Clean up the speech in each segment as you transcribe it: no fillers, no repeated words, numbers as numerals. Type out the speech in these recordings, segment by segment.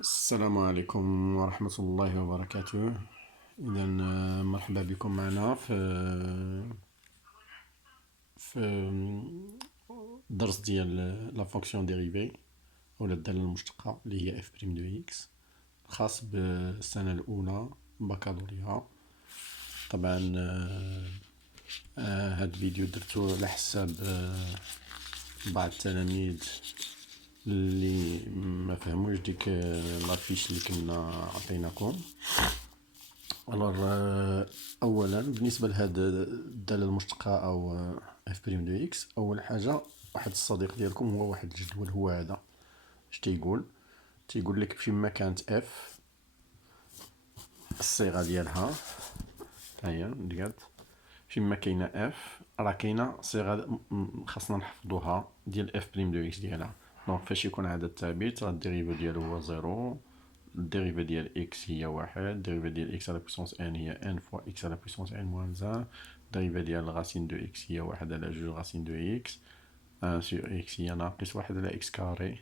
السلام عليكم ورحمة الله وبركاته. إذا مرحبا بكم معنا في الدرس ديال لا فونكسيون ديريفي أو الدالة المشتقة اللي هي اف بريم دو اكس، خاص بالسنة الأولى بكالوريا. طبعا هاد الفيديو درتو على حساب بعض التلاميذ اللي ما فهموش ديك لافيش اللي كنا عطيناكم. اولا بالنسبه لهاد الداله المشتقه او اف بريم دو اكس، اول حاجه واحد الصديق ديالكم هو واحد الجدول، هو هذا. اش تيقول لك فيما كانت اف الصيغه ديالها، ها هي ديالت فيما كاينه اف راه كاينه صيغه خاصنا نحفظوها ديال اف بريم دو اكس ديالها. دونك فاش يكون عدد ثابت راه الديريفو ديالو هو زيرو، الديريفة ديال اكس هي واحد، الديريفة ديال اكس على بويسونس ان هي ان فوا اكس على بويسونس ان موان زان، الديريفة ديال غاسين دو اكس هي واحد على جوج غاسين دو اكس، ان سور اكس هي ناقص واحد على اكس كاري.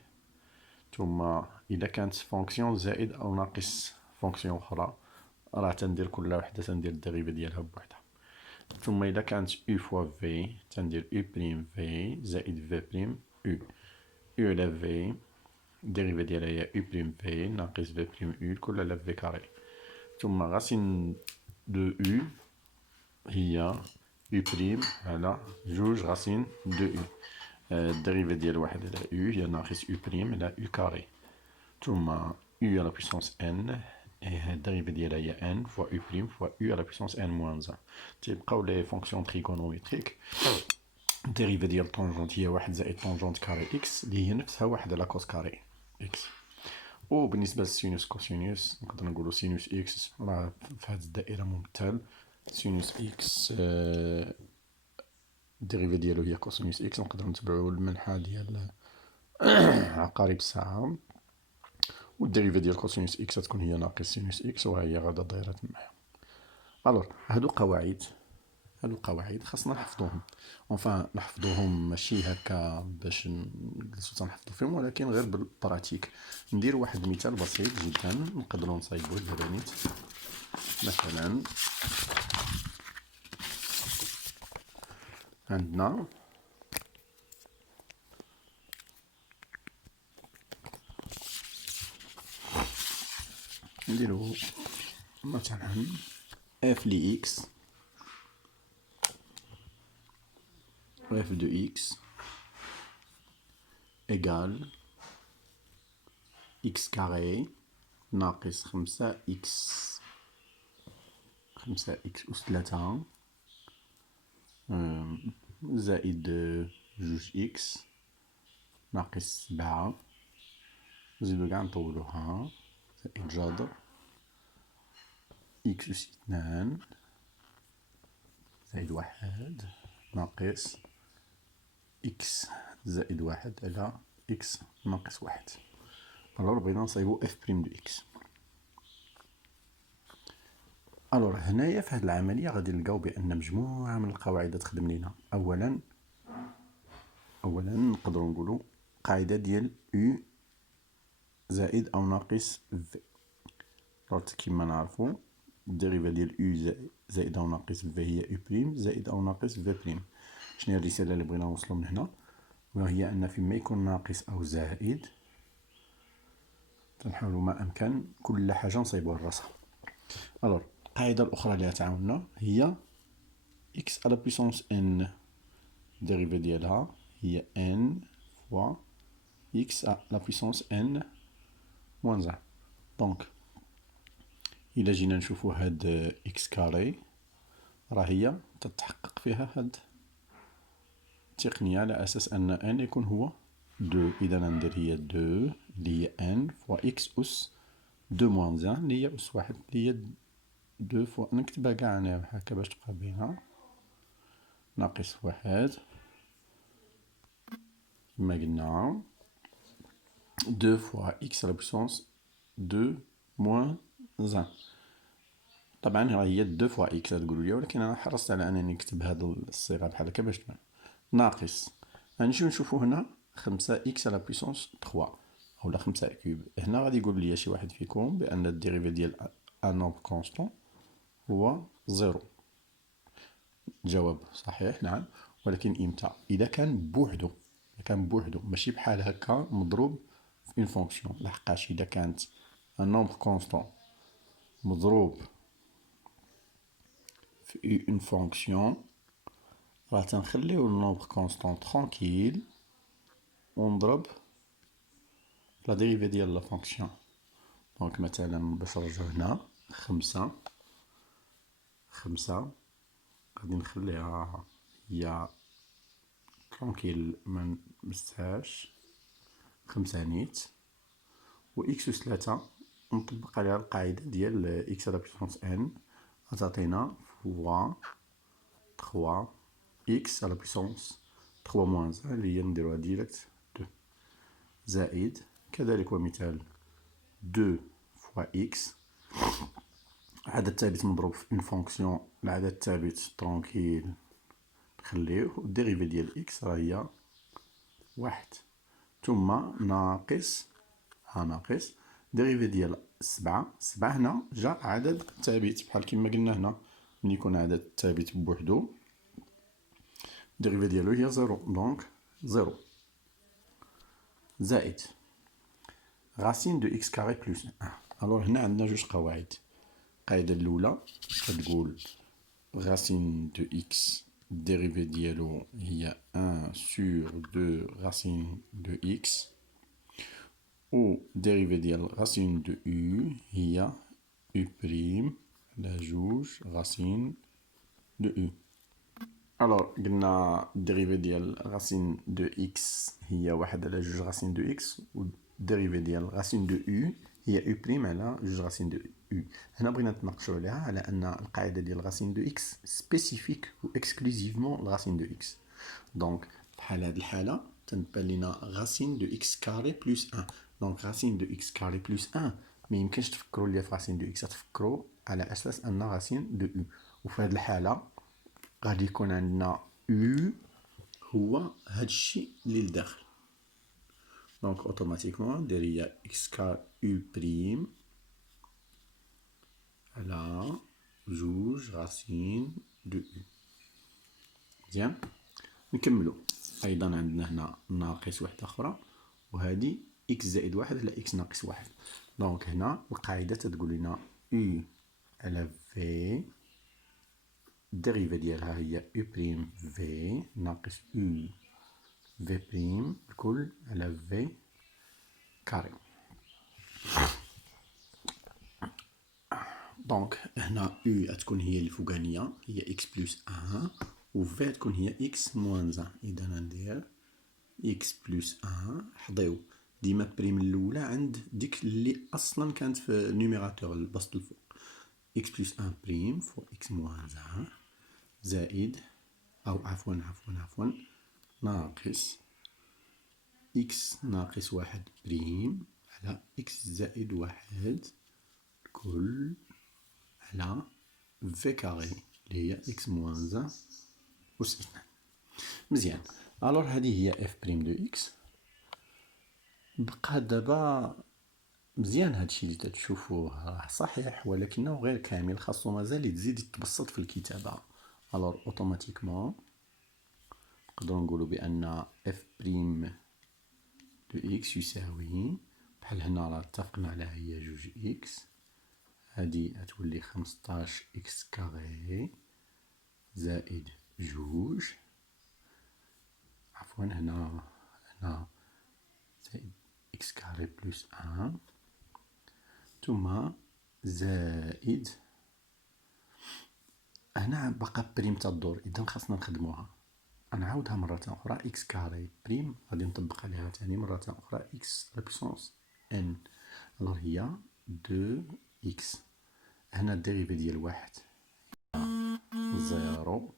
ثم اذا كانت فونكسيون زائد او ناقص فونكسيون اخرى راه تندير كل وحده تندير الديريفة ديالها بوحدها. ثم اذا كانت او فوا في تندير او بريم في زائد في بريم او، او على في الديريفة ديالها هي او بريم في ناقص في بريم او الكل على في كاري. ثم غاسين دو او هي او بريم على جوج غاسين دو او، الديريفة ديال واحد على او هي ناقص او بريم على او كاري. ثم او على بويسونس ان الديريفة ديالها هي ان فوا او بريم فوا او على بويسونس ان موان زان. تيبقاو لي فونكسيون تريغونوميتريك. الديريفة ديال طونجونت هي واحد زائد طونجونت كاري اكس اللي هي نفسها واحد على كوس كاري اكس. وبالنسبة للسينوس كوسينوس نقدر نقولو سينوس اكس راه في هاد الدائرة ممثل. سينوس اكس الديريفة ديالو هي كوسينوس اكس، نقدرو نتبعو المنحى ديال عقارب الساعة، والديريفة ديال كوسينوس اكس تكون هي ناقص سينوس اكس، وها هي غادا دايرة تمايا. الوغ هادو قواعد خاصنا نحفظوهم. اونفان نحفظوهم ماشي هكا باش نجلسو تنحفظو فيهم، ولكن غير بالبراتيك. ندير واحد المثال بسيط جدا نقدرو نصايبوه دابا نيت. مثلا عندنا نديرو مثلا اف لي اكس اف دو اكس ايغال اكس كاري ناقص خمسة اكس أس تلاتة زائد جوج اكس ناقص سبعة، نزيدو قاع نطولوها، زائد جذر اكس أس اثنان زائد واحد ناقص اكس زائد واحد على اكس ناقص واحد. الوغ بغينا نصايبو اف بريم دو اكس. الوغ هنايا في هاد العملية غادي نلقاو بأن مجموعة من القواعد تخدم لينا. أولا نقدرو نقولو قاعدة ديال او زائد أو ناقص في. كيما نعرفو الديريفة ديال او زائد أو ناقص في هي او بريم زائد أو ناقص في بريم. شناهي الرسالة اللي بغينا نوصلو من هنا؟ وهي أن فيما يكون ناقص أو زائد تنحاولو ما أمكن كل حاجة نصايبوها لراسها. الوغ القاعدة الأخرى اللي تعاوننا هي x على بويسونس n، الديريفة ديالها هي n فوا x على بويسونس n موان 1. دونك إلا جينا نشوفو هاد x كاري راه هي تتحقق فيها هاد التقنية على أساس أن n يكون هو 2. إذا ندير هي 2 اللي هي n فوا x أس 2 موان 1 اللي هي أس واحد اللي هي 2 فوا، نكتبها قاع أنا هكا باش تبقى باينة، ناقص واحد كما قلنا 2 فوا x على بويسونس 2 موان 1. طبعا راه هي 2 فوا x تقولوا لي، ولكن انا حرصت على انني نكتب هاد الصيغه بحال هكا باش تبان. ناقص غنمشيو نشوفو هنا 5 x على بويسونس 3، اولا 5 كوب. هنا غادي يقول لي شي واحد فيكم بان الديريفي ديال ان نومبر كونستون هو زيرو. الجواب صحيح نعم، ولكن امتى؟ اذا كان بوحدو، اذا كان بوحدو ماشي بحال هكا مضروب في اون فونكسيون. لحقاش اذا كانت ان نومبر كونستون مضروب في اون فونكسيون راه تنخليو النومبر كونستون ترونكيل ونضرب لا ديريفي ديال لا فونكسيون. دونك مثلا باش نرجعو هنا خمسة غادي نخليها هي ترونكيل ما نمسهاش، 5 نيت، و إكس أس 3 نطبق عليها القاعدة ديال إكس على بويسونس إن غتعطينا فوا 3 إكس على بويسونس 3 موان 1 اللي هي نديروها ديريكت 2 زائد كذلك ومثال 2 فوا إكس، عدد ثابت مضروب في اون فونكسيون، العدد الثابت ترونكيل نخليوه، الديريفي ديال إكس راه هي 1 ثم ناقص ناقص ديريفي ديال 7. هنا جا عدد ثابت بحال كيما قلنا هنا ملي يكون عدد ثابت بوحدو الديريفي ديالو هي 0، دونك 0 زائد غاسين دو إكس كاري بلوس 1. الوغ هنا عندنا جوج قواعد. القاعدة الأولى كتقول غاسين دو إكس الديريفي ديالو هي 1 سور 2 غاسين دو إكس، و ديريفي ديال غاسين دو U هي U بريم على جوج غاسين دو U. الوغ قلنا الديريفي ديال غاسين دو إكس هي 1 على جوج غاسين دو إكس، و الديريفي ديال غاسين دو U هي U بريم على جوج غاسين دو U. هنا بغينا نتناقشو عليها على أن القاعدة ديال غاسين دو إكس سبيسيفيك و إكسكلوزيفمون لغاسين دو إكس. دونك بحال هاد الحالة تنبان لينا غاسين دو إكس كاري بلوس 1. دونك غاسين دو إكس كاري بلوس 1 ميمكنش تفكرو ليا في غاسين دو إكس، تفكرو على أساس أن غاسين دو أو، و في هاد الحالة غادي يكون عندنا أو هو هادشي لي لداخل. دونك اوتوماتيكمون ندير هي إكس كار أو بريم على جوج غاسين دو أو. مزيان نكملو. أيضا عندنا هنا ناقص وحدة أخرى، وهادي إكس زائد 1 على إكس ناقص 1. دونك هنا القاعدة تتقول لنا أو على في الديريفي ديالها هي أو بريم في ناقص أو في بريم الكل على في كاري. دونك هنا أو تكون هي الفوقانية هي إكس بلوس 1 و في تكون هي إكس موان 1. إذا ندير إكس بلوس 1 حضيو ديما بريم الأولى عند ديك اللي أصلا كانت في النيميراتور البسط الفوق. إكس بلوس 1 بريم فوا إكس موان 1 زائد أو عفوا ناقص إكس ناقص 1 بريم على إكس زائد 1 الكل على في كاري اللي هي إكس موان 1 أس 2. مزيان. ألور هذه هي إف بريم دو إكس. بقى دابا مزيان هادشي اللي تتشوفوه راه صحيح، ولكنه غير كامل، خاصو مازال يتزيد يتبسط في الكتابة. ألور أوتوماتيكمون نقدرو نقولو بأن إف بريم دو إكس يساوي بحال هنا راه اتفقنا على هي جوج إكس، هادي غتولي 15 إكس كاري زائد جوج، عفوا هنا زائد إكس كاري بلوس 1 ثم زائد هنا بقى بريم تدور، إذا خاصنا نخدموها. نعاودها مرة أخرى إكس كاري بريم غادي نطبق عليها تاني مرة أخرى إكس على بويسونس إن، ألور هي 2 إكس. هنا الديريفي ديال 1 0